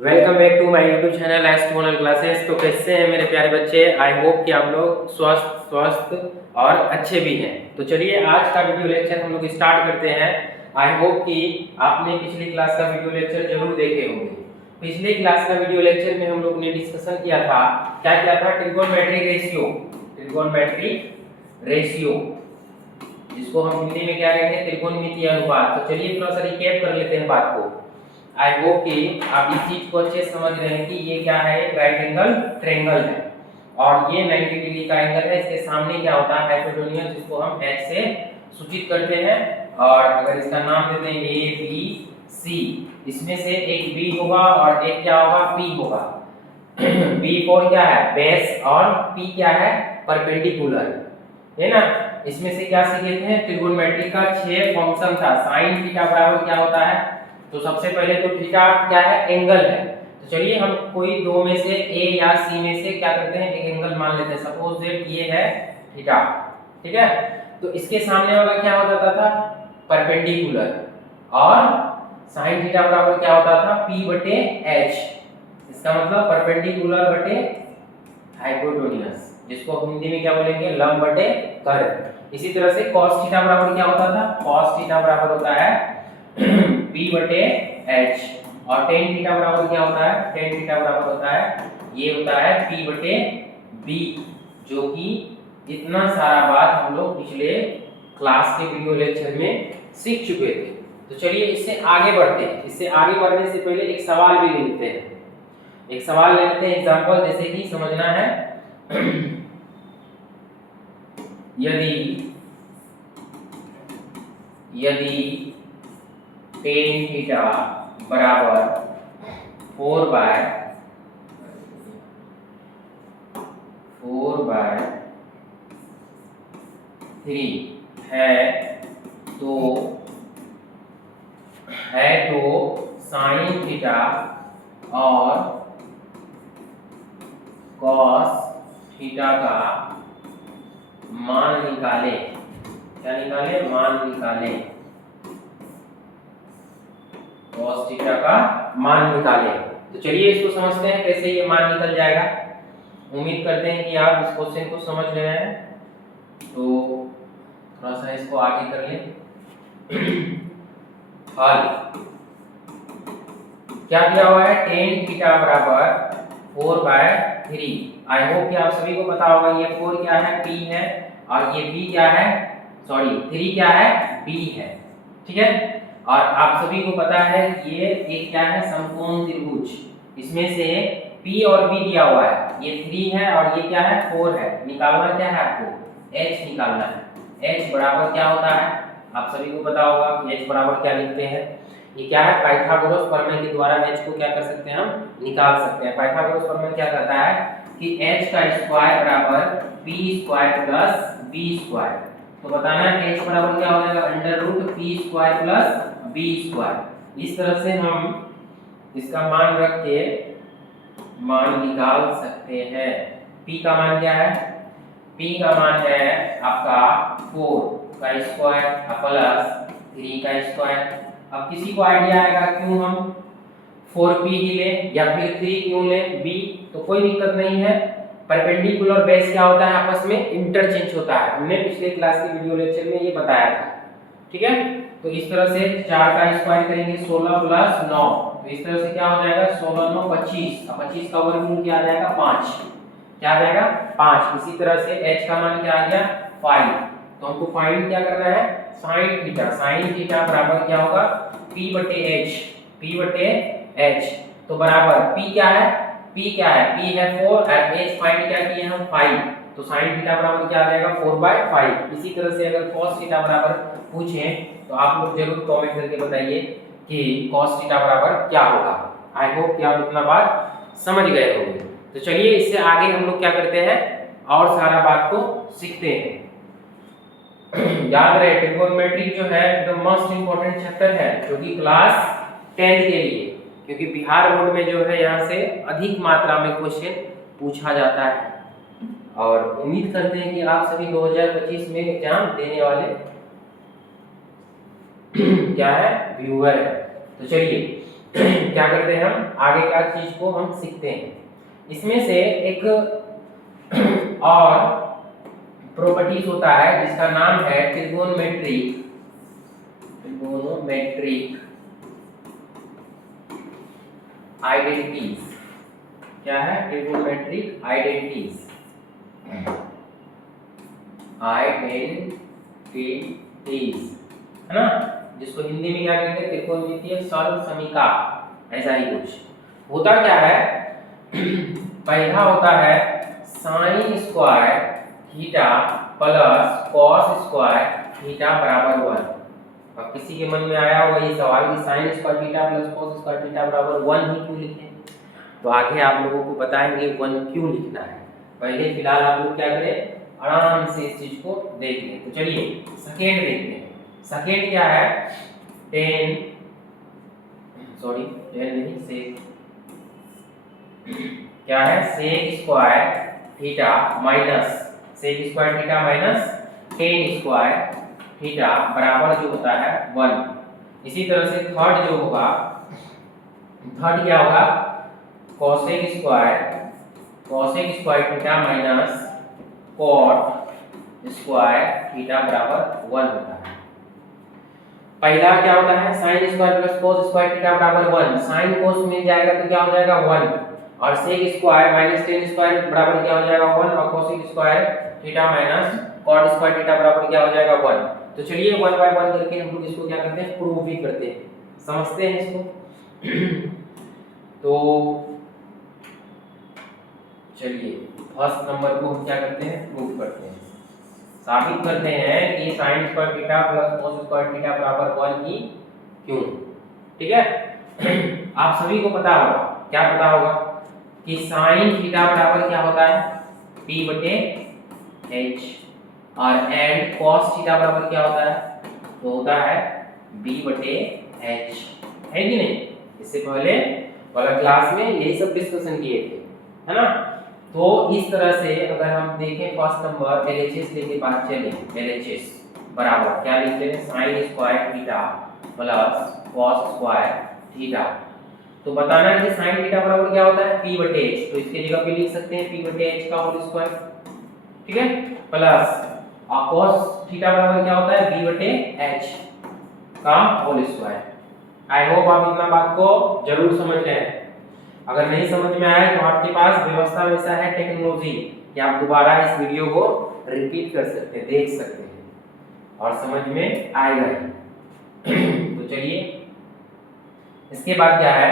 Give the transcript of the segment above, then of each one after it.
Welcome back to my YouTube channel Astronal classes. तो कैसे हैं मेरे प्यारे बच्चे? आई होप कि आप लोग स्वस्थ और अच्छे भी हैं। तो चलिए आज का वीडियो लेक्चर हम लोग स्टार्ट करते हैं। आई होप कि आपने पिछली क्लास का वीडियो लेक्चर जरूर देखे होंगे। पिछली क्लास का वीडियो लेक्चर में हम लोग ने डिस्कशन किया था, क्या किया था? ट्रिगोनोमेट्रिक रेशियो, जिसको हम हिंदी में क्या कहेंगे? त्रिकोणमितीय अनुपात। तो चलिए थोड़ा सा रिकैप कर लेते हैं बात को। आई होप कि आप इस चीज को अच्छे से समझ रहे हैं कि ये क्या है? एक राइट एंगल ट्रायंगल है और ये 90 डिग्री का एंगल है। इसके सामने क्या होता है? हाइपोटेन्यूज, जिसको हम H से सूचित करते हैं। और अगर इसका नाम देते हैं A B C, इसमें से एक B होगा और एक क्या होगा? P होगा। B फॉर क्या है? बेस और P क्या है? परपेंडिकुलर, है ना। इसमें से क्या सीखे थे? ट्रिगोनोमेट्री का 6 फंक्शन था। साइन थीटा बराबर क्या होता है? तो सबसे पहले तो थीटा क्या है? एंगल है। तो चलिए हम कोई दो में से ए या सी में से क्या करते हैं? एक एंगल मान लेते हैं। सपोज दैट ये है थीटा, ठीक है। तो इसके सामने वाला क्या हो जाता था? परपेंडिकुलर। और साइन थीटा बराबर क्या होता था? p बटे h। इसका मतलब परपेंडिकुलर बटे हाइपोटेन्यूज, जिसको हिंदी में क्या बोलेंगे? लंब बटे कर्व। इसी तरह से cos थीटा बराबर क्या होता था? cos थीटा बराबर होता है p बटे h। और tan थीटा बराबर क्या होता है? tan थीटा बराबर होता है, ये होता है p बटे b, जो कि इतना सारा बात हम लोग पिछले क्लास के वीडियो लेक्चर में सीख चुके थे। तो चलिए इससे आगे बढ़ते हैं। इससे आगे बढ़ने से पहले एक सवाल भी ले लेते हैं। एक सवाल ले लेते हैं एग्जांपल, जैसे कि समझना है। यदि tan थीटा बराबर 4/3 है तो साइन थीटा और कॉस थीटा का मान निकालें। क्या निकालें? मान निकालें। cos थीटा का मान निकालें। तो चलिए इसको समझते हैं कैसे ये मान निकल जाएगा। उम्मीद करते हैं कि आप इस क्वेश्चन को समझ रहे हैं। तो थोड़ा सा इसको आगे कर लें। हल क्या दिया हुआ है? tan थीटा बराबर 4/3। आई होप कि आप सभी को पता होगा ये 4 क्या है? p है, और ये b क्या है? 3 क्या है? b है, ठीक है। और आप सभी को पता है ये एक क्या है? समकोण त्रिभुज। इसमें से p और b दिया हुआ है, ये 3 है और ये क्या है? 4 है। निकालना क्या है आपको? h निकालना है। h बराबर क्या होता है? आप सभी को पता होगा h बराबर क्या लिखते हैं? ये क्या है? पाइथागोरस प्रमेय के द्वारा h को क्या कर सकते हैं? हम निकाल सकते हैं। पाइथागोरस प्रमेय क्या कहता है कि h का स्क्वायर बराबर p square plus b square. तो बताना है h बराबर क्या हो जाएगा? √p square plus b square. इस तरह से हम इसका मान रख के मान निकाल सकते हैं। p का मान क्या है? p का मान है आपका 4 का स्क्वायर प्लस 3 का स्क्वायर। अब किसी को आइडिया आएगा क्यों हम 4p ही लें या फिर 3 क्यों लें b? तो कोई दिक्कत नहीं है। परपेंडिकुलर बेस क्या होता है? आपस में इंटरचेंज होता है। हमने पिछले क्लास के वीडियो लेक्चर में ये बताया था, ठीक है। तो इस तरह से 4 का स्क्वायर करेंगे 16 प्लस 9, तो इस तरह से क्या हो जाएगा? 16 9 25। अब 25 का वर्गमूल क्या आ जाएगा? 5। क्या आ जाएगा? 5। इसी तरह से h का मान क्या आ गया? 5। तो हमको फाइंड क्या करना है? Sine theta. साइन थीटा बराबर क्या होगा? p बटे h। p बटे h तो बराबर p क्या है? p क्या है? p है 4 और h फाइंड क्या किए हम? 5। तो साइन थीटा बराबर क्या आ जाएगा? 4/5। इसी तरह से अगर cos थीटा बराबर पूछें तो आप लोग जरूर कमेंट करके बताइए कि cos थीटा बराबर क्या होगा। आई होप कि आप इतना बात समझ गए होंगे। तो चलिए इससे आगे हम लोग क्या करते हैं? और सारा बात को सीखते हैं। याद रहे ट्रिगोनोमेट्री जो है द मोस्ट इंपोर्टेंट चैप्टर है, जो कि क्लास 10 के लिए, क्योंकि बिहार बोर्ड में जो है यहाँ से अधिक मात्रा में क्वेश्चन पूछा जाता है। और उम्मीद करते हैं कि आप सभी 2025 में एग्जाम देने वाले क्या है? व्यूअर है। तो चलिए क्या करते हैं, हम आगे का चीज को हम सीखते हैं। इसमें से एक और प्रॉपर्टीज होता है जिसका नाम है ट्रिगोनोमेट्रिक आइडेंटिटीज। क्या है? ट्रिगोनोमेट्रिक आइडेंटिटीज है ना, जिसको हिंदी में क्या कहते हैं, त्रिकोणमितीय सरल समीका, ऐसा ही कुछ। होता क्या है, पहला होता है sine square theta plus cos square theta बराबर 1। अब किसी के मन में आया होगा ये सवाल कि sign square theta plus cos square theta बराबर 1 ही क्यों लिखें, तो आगे आप लोगों को बताएंगे 1 क्यों लिखना है। पहले फिलहाल आप लोग क्या करें, आराम से इस चीज को देख लें। तो चलिए सेकेंड देखते हैं। सेकेंड क्या है, 10 नहीं सेक, क्या है, sec square theta minus sec square theta minus tan square theta बराबर जो होता है 1। इसी तरह से थर्ड जो होगा, थर्ड क्या होगा, cosec square theta minus cot square theta बराबर 1 होता है। पहला क्या होता है, sine square plus cos square theta बराबर 1। साइन कोस मिल जाएगा तो क्या हो जाएगा 1, और sec square minus tan square बराबर क्या हो जाएगा 1, और cosec square theta minus cot square theta बराबर क्या हो जाएगा 1। तो चलिए 1 बाय 1 करके हम लोग इसको क्या करते हैं, प्रूव भी करते हैं, समझते हैं इसको। तो चलिए फर्स्ट नंबर को हम क्या करते हैं, प्रूव करते हैं, साबित करते हैं कि sign square theta plus cos square theta बराबर 1 ही क्यों। ठीक है, आप सभी को पता होगा, क्या पता होगा कि साइन थीटा बराबर क्या होता है, p बटे h, और एंड कॉस थीटा बराबर क्या होता है, तो होता है b बटे h, है कि नहीं। इससे पहले वाला क्लास में यही सब डिस्कशन किए थे, है ना। तो इस तरह से अगर हम देखें फर्स्ट नंबर LHS लेके बात चले, LHS बराबर क्या लिखते हैं, sign square theta plus cos square theta. तो बताना है कि साइन थीटा बराबर क्या होता है, p बटे h, तो इसके जगह पे लिख सकते हैं p बटे h का होल स्क्वायर, ठीक है, प्लस कॉस थीटा बराबर क्या होता है, b बटे h का होल स्क्वायर। आई होप आप इतना बात को जरूर समझ रहे हैं। अगर नहीं समझ में आया तो आपके पास व्यवस्था वैसा है टेक्नोलॉजी कि आप दोबारा इस वीडियो को रिपीट कर सकते हैं, देख सकते हैं और समझ में आएगा ही। तो चलिए इसके बाद क्या है,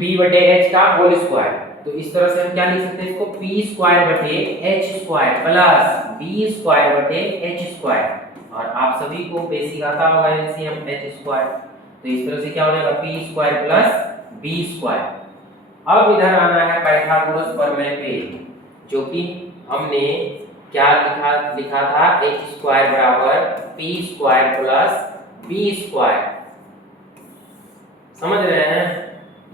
p बटे h का होल स्क्वायर। तो इस तरह से हम क्या लिख सकते हैं इसको, p स्क्वायर बटे h square plus b square बटे h स्क्वायर। और आप सभी को बेसिक आता होगा एलसीएम h स्क्वायर, तो इस तरह से क्या हो जाएगा p square plus b square. अब इधर आना है पाइथागोरस प्रमेय पे, जो कि हमने क्या लिखा था, h स्क्वायर बराबर p square plus b square. समझ रहे हैं,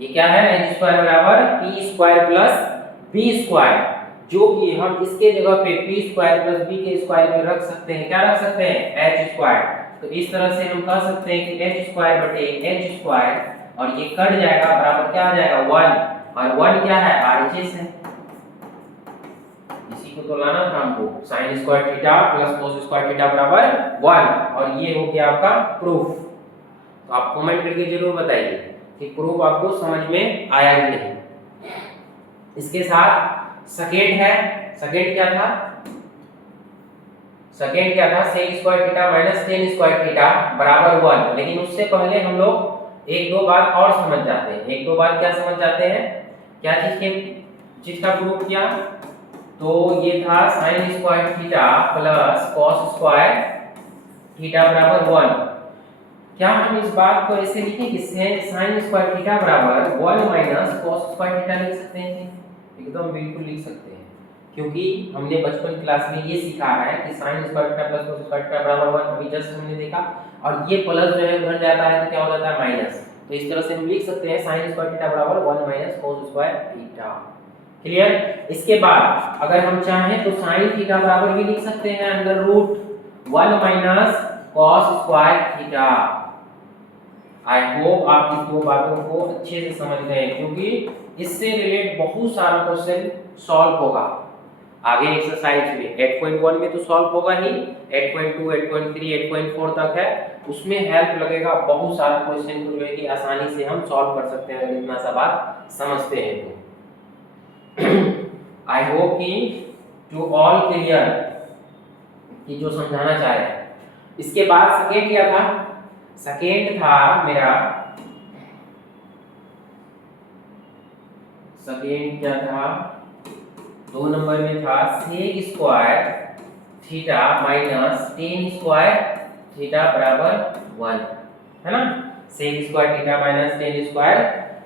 ये क्या है, h स्क्वायर बराबर p square plus b square, जो कि हम इसके जगह पे p स्क्वायर प्लस b के स्क्वायर पे रख सकते हैं, क्या रख सकते हैं, h स्क्वायर। तो इस तरह से हम कह सकते हैं कि h स्क्वायर बटे h स्क्वायर, और ये कट जाएगा बराबर क्या आ जाएगा 1, और 1 क्या है, RHS है। इसी को तो लाना था हमको, sin square theta plus cos square theta बराबर 1, और ये हो गया आपका प्रूफ। तो आप कमेंट करके जरूर बताइए कि प्रूफ आपको समझ में आया कि नहीं। इसके साथ सेकेंड है, सेकेंड क्या था, सेकेंड क्या था, sec square theta minus tan square theta बराबर 1। लेकिन उससे पहले हम लोग एक दो बात और समझ जाते हैं। एक दो बात क्या समझ जाते हैं, क्या चीज का प्रूफ किया, तो ये था sin square theta plus cos square theta बराबर 1। क्या हम इस बात को ऐसे लिखें कि sin स्क्वायर थीटा बराबर 1 माइनस cos स्क्वायर थीटा लिख सकते हैं, एकदम बिल्कुल लिख सकते हैं, क्योंकि हमने बचपन क्लास में ये सीखा है कि sin square theta plus cos square theta बराबर 1, अभी जस्ट हमने देखा, और ये प्लस जो है उधर जाता है तो क्या हो जाता है माइनस। तो इस तरह से हम लिख सकते हैं sin स्क्वायर थीटा बराबर 1 minus cos square theta. Clear. इसके बाद अगर हम चाहें तो sin थीटा बराबर भी लिख सकते हैं under root 1 minus cos square theta. I hope आप इस दो बातों को अच्छे से समझ गए, क्योंकि इससे रिलेट बहुत सारा क्वेश्चन सॉल्व होगा आगे एक्सरसाइज में। 8.1 में तो सॉल्व होगा ही, 8.2, 8.3, 8.4 तक है, उसमें हेल्प लगेगा। बहुत सारा क्वेश्चन को जो है कि आसानी से हम सॉल्व कर सकते हैं अगर इतना सा बात समझते हैं तो। आई होप कि टू ऑल क्लियर कि जो समझाना चाह रहे हैं। इसके बाद सेकेंड क्या था? सेकेंड था मेरा, सेकेंड क्या था, 2 नंबर में था sec square theta minus tan square theta बराबर 1, है ना। Sec square theta minus tan square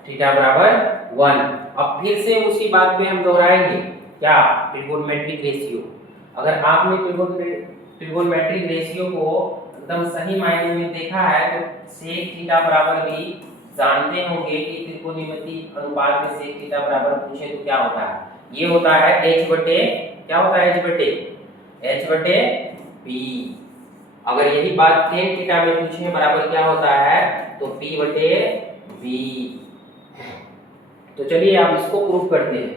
theta बराबर 1। अब फिर से उसी बात पे हम दोहराएंगे, क्या? Trigonometric ratio. अगर आपने ट्रिगोनोमेट्रिक रेशियो को एकदम सही मायने में देखा है तो सेक थीटा बराबर भी जानते होंगे कि त्रिकोणमिति अनुपात में सेक थीटा बराबर पूछे तो क्या होता है। ये होता है h बटे, क्या होता है h बटे p। अगर यही बात tan थीटा में पूछे बराबर क्या होता है तो p बटे v। तो चलिए आप इसको प्रूव करते हैं।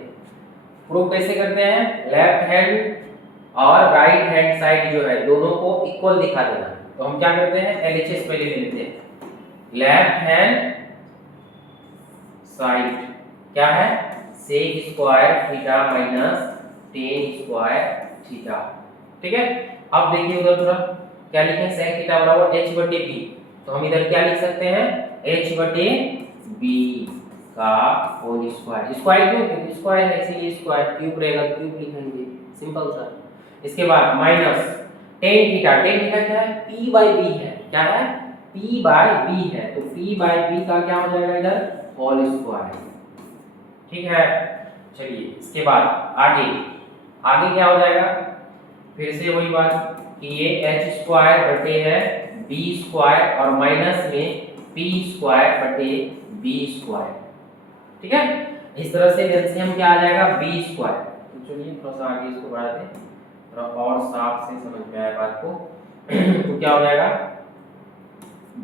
प्रूव कैसे करते हैं? लेफ्ट हैंड और राइट हैंड साइड जो है दोनों को इक्वल दिखा देना। तो हम क्या करते हैं, LHS पहले ले लेते हैं। लेफ्ट हैंड साइड क्या है? Sec square theta minus tan square theta, ठीक है। अब देखिए उधर थोड़ा क्या लिखे, सेक थीटा बराबर h बटे b। तो हम इधर क्या लिख सकते हैं, h बटे b का होल स्क्वायर। स्क्वायर क्यों? क्योंकि स्क्वायर है इसीलिए स्क्वायर, क्यूब रहेगा तो क्यूब लिखेंगे, सिंपल सा। इसके बाद minus tan theta. Tan theta क्या है? p बाय b है। क्या है? p बाय b है। तो p बाय b का क्या हो जाएगा इधर, होल स्क्वायर, ठीक है। चलिए इसके बाद आगे क्या हो जाएगा, फिर से वही बात कि ये h स्क्वायर बटे है b स्क्वायर और माइनस में p स्क्वायर बटे b स्क्वायर, ठीक है। इस तरह से एलसीएम क्या आ जाएगा, b स्क्वायर। तो चलिए थोड़ा सा आगे इसको बढ़ा दें, थोड़ा और साफ से समझ में आए बात को। तो क्या हो जाएगा,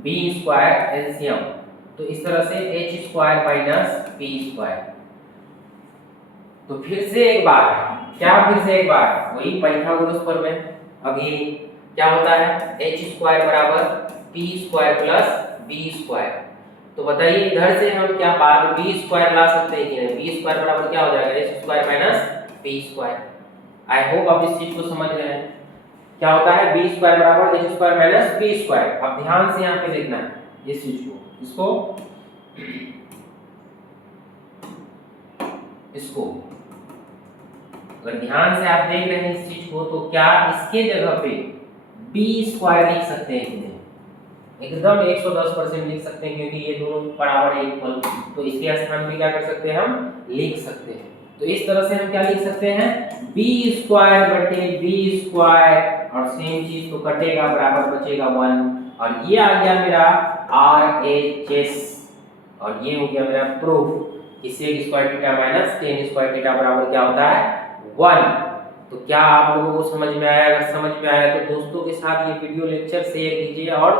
b स्क्वायर एलसीएम, तो इस तरह से h square minus p square. तो फिर से एक बार, क्या फिर से एक बार वही पाइथागोरस प्रमेय। अब ये क्या होता है, h स्क्वायर बराबर p square plus b square. तो बताइए इधर से हम क्या बाद b स्क्वायर ला सकते हैं कि नहीं? b स्क्वायर बराबर क्या हो जाएगा, h square minus p square. आई होप आप इस चीज को समझ रहे हैं। क्या होता है, b स्क्वायर बराबर h square minus p square. अब ध्यान से यहाँ पे देखना है इस चीज को, इसको अगर ध्यान से आप देख रहे हैं इस चीज को, तो क्या इसके जगह पे b स्क्वायर लिख सकते हैं कि नहीं? एकदम 110% लिख सकते हैं, क्योंकि ये दोनों बराबर है, इक्वल। तो इसके स्थान पे क्या कर सकते हैं, हम लिख सकते हैं। तो इस तरह से हम क्या लिख सकते हैं, b स्क्वायर बटे b स्क्वायर, और सेम चीज तो कटेगा, बराबर बचेगा 1। और ये आ गया मेरा RHS, और ये हो गया मेरा प्रूफ कि sec square theta minus tan square theta बराबर क्या होता है, 1। तो क्या आप लोगों को समझ में आया? अगर समझ में आया तो दोस्तों के साथ ये वीडियो लेक्चर शेयर कीजिए और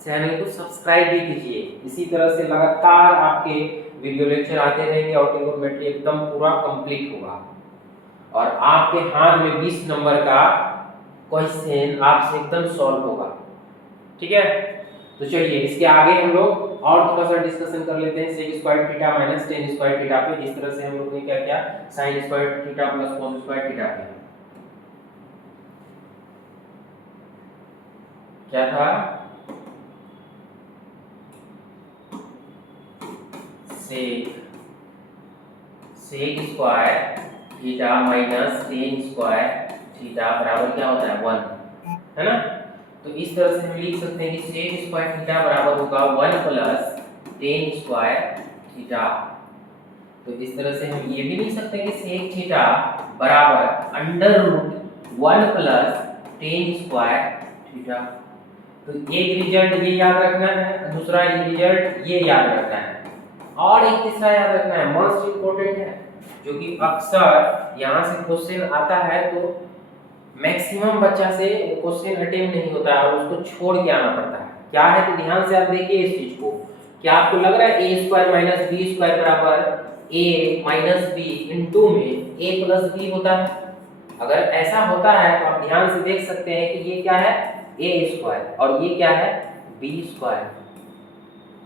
चैनल को सब्सक्राइब भी कीजिए। इसी तरह से लगातार आपके वीडियो लेक्चर आते रहेंगे और ट्रिगोनोमेट्री एकदम पूरा कंप्लीट होगा, और आपके हाथ में 20 नंबर का क्वेश्चन आपसे एकदम सॉल्व होगा, ठीक है। तो चलिए इसके आगे हम लोग और थोड़ा सा डिस्कशन कर लेते हैं sec square theta minus tan square theta पे, जिस तरह से हम लोग ने क्या किया sine square theta plus cos square theta पे। क्या था, sec square theta minus tan square theta बराबर क्या होता है, 1, है ना। तो इस तरह से हम लिख सकते हैं कि सेक स्क्वायर थीटा बराबर होगा 1 प्लस टेन स्क्वायर थीटा। तो इस तरह से हम ये भी लिख सकते हैं कि सेक थीटा बराबर under root 1 plus tan square theta. तो एक रिजल्ट ये याद रखना है, दूसरा रिजल्ट ये याद रखना है, और एक तीसरा याद रखना है, मोस्ट इंपोर्टेंट है, जो कि अक्सर यहाँ से क्वेश्चन आता है तो मैक्सिमम बच्चा से क्वेश्चन अटेम्प्ट नहीं होता है और उसको छोड़ के आना पड़ता है। क्या है, तो ध्यान से आप देखिए इस चीज को, क्या आपको लग रहा है a square minus B square बराबर a माइनस बी इंटू में a प्लस बी होता है? अगर ऐसा होता है तो आप ध्यान से देख सकते हैं कि ये क्या है a स्क्वायर और ये क्या है b स्क्वायर,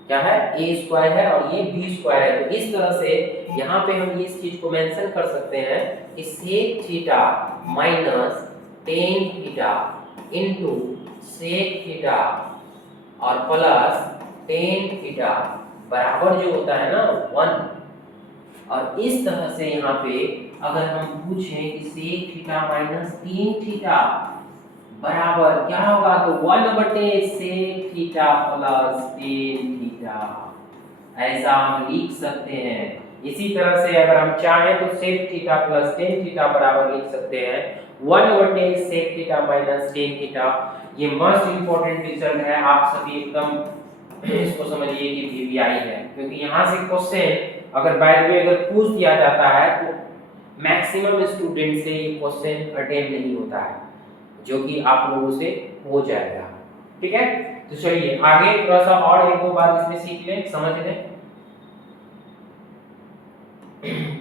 क्या है a स्क्वायर है और ये b स्क्वायर है। तो इस तरह से यहाँ पे हम इस चीज को मेंशन कर सकते हैं कि sec theta minus tan theta into sec theta और प्लस tan थीटा बराबर जो होता है ना 1। और इस तरह से यहाँ पे अगर हम पूछें कि sec theta minus tan theta बराबर क्या होगा, तो 1/sec theta plus tan theta, ऐसा हम लिख सकते हैं। इसी तरह से अगर हम चाहें तो sec theta plus tan theta बराबर लिख सकते हैं 1/sec theta minus tan theta. ये मोस्ट इंपॉर्टेंट रिजल्ट है, आप सभी एकदम इसको समझिए कि वीवीआई है, क्योंकि यहाँ से क्वेश्चन अगर बाय द वे अगर पूछ दिया जाता है तो मैक्सिमम स्टूडेंट से ये क्वेश्चन अटेम्प्ट नहीं होता है, जो कि आप लोगों से हो जाएगा। ठीक है, तो चलिए आगे थोड़ा सा और एक दो बात इसमें सीख लें, समझ लें।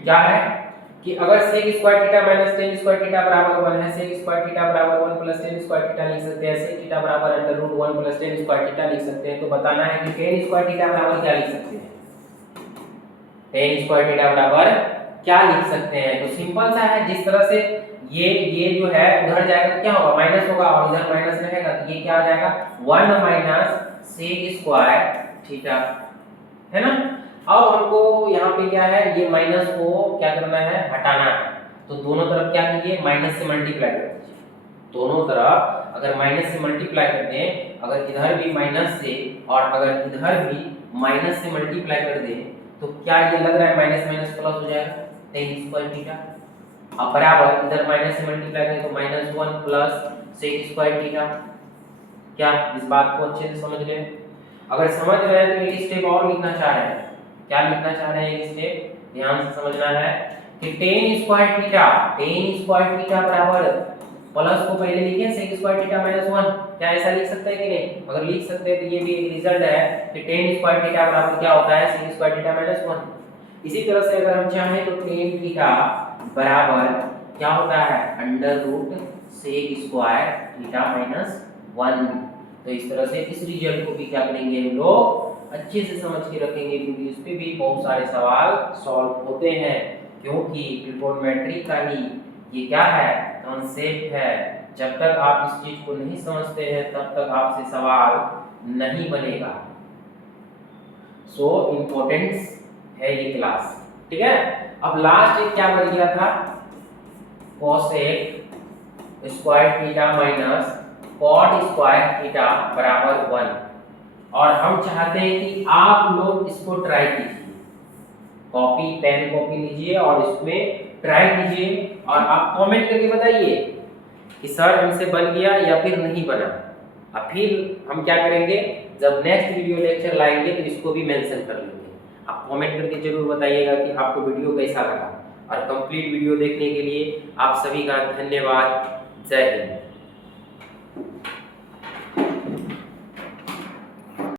क्या है कि अगर sec square theta minus tan square theta बराबर 1 है, sec स्क्वायर थीटा बराबर 1 प्लस tan स्क्वायर थीटा लिख सकते हैं, sec थीटा बराबर under root 1 plus tan square theta लिख सकते हैं। तो बताना है कि tan स्क्वायर थीटा बराबर क्या लिख सकते हैं, tan स्क्वायर थीटा बराबर क्या लिख सकते हैं। तो सिंपल सा है, जिस तरह से ये जो है उधर जाएगा तो क्या होगा माइनस होगा और इधर माइनस रहेगा तो ये क्या आ जाएगा 1 माइनस sec स्क्वायर थीटा, है ना। अब हमको यहाँ पे क्या है ये माइनस को क्या करना है हटाना है, तो दोनों तरफ क्या कीजिए माइनस से मल्टीप्लाई कर दीजिए। दोनों तरफ अगर माइनस से मल्टीप्लाई कर दें, अगर इधर भी माइनस से और अगर इधर भी माइनस से मल्टीप्लाई कर दें तो क्या ये लग रहा है माइनस माइनस प्लस हो जाएगा tan स्क्वायर थीटा। अब बराबर इधर माइनस से मल्टीप्लाई करें तो -1 प्लस sec स्क्वायर थीटा। क्या इस बात को अच्छे से समझ लें। अगर समझ रहे हैं तो एक स्टेप और लिखना चाह रहे हैं। क्या लिखना चाह रहे हैं एक स्टेप, ध्यान से समझना है कि tan स्क्वायर थीटा बराबर प्लस को पहले लिखें sec स्क्वायर थीटा -1। क्या ऐसा लिख सकते हैं कि नहीं? अगर लिख सकते हैं तो ये भी एक रिजल्ट है कि tan स्क्वायर थीटा बराबर क्या होता है sec स्क्वायर थीटा -1। इसी तरह से अगर हम चाहें तो tan थीटा बराबर क्या होता है under root sec square theta -1। तो इस तरह से इस रिजल्ट को भी क्या करेंगे हम लोग अच्छे से समझ के रखेंगे, क्योंकि इस पे भी बहुत सारे सवाल सॉल्व होते हैं, क्योंकि ट्रिगोनोमेट्री का ही ये क्या है कॉन्सेप्ट है। जब तक आप इस चीज को नहीं समझते हैं तब तक आपसे सवाल नहीं बनेगा। सो इम्पोर्टेंस है ये क्लास, ठीक है। अब लास्ट एक क्या बन गया था cosec square theta minus cot square theta बराबर 1, और हम चाहते हैं कि आप लोग इसको ट्राई कीजिए। कॉपी पेन कॉपी लीजिए और इसमें ट्राई कीजिए और आप कमेंट करके बताइए कि सर हमसे बन गया या फिर नहीं बना। अब फिर हम क्या करेंगे जब नेक्स्ट वीडियो लेक्चर लाएंगे तो इसको भी मेंशन कर लेंगे। आप कमेंट करके जरूर बताइएगा कि आपको वीडियो कैसा लगा, और कंप्लीट वीडियो देखने के लिए आप सभी का धन्यवाद। जय हिंद।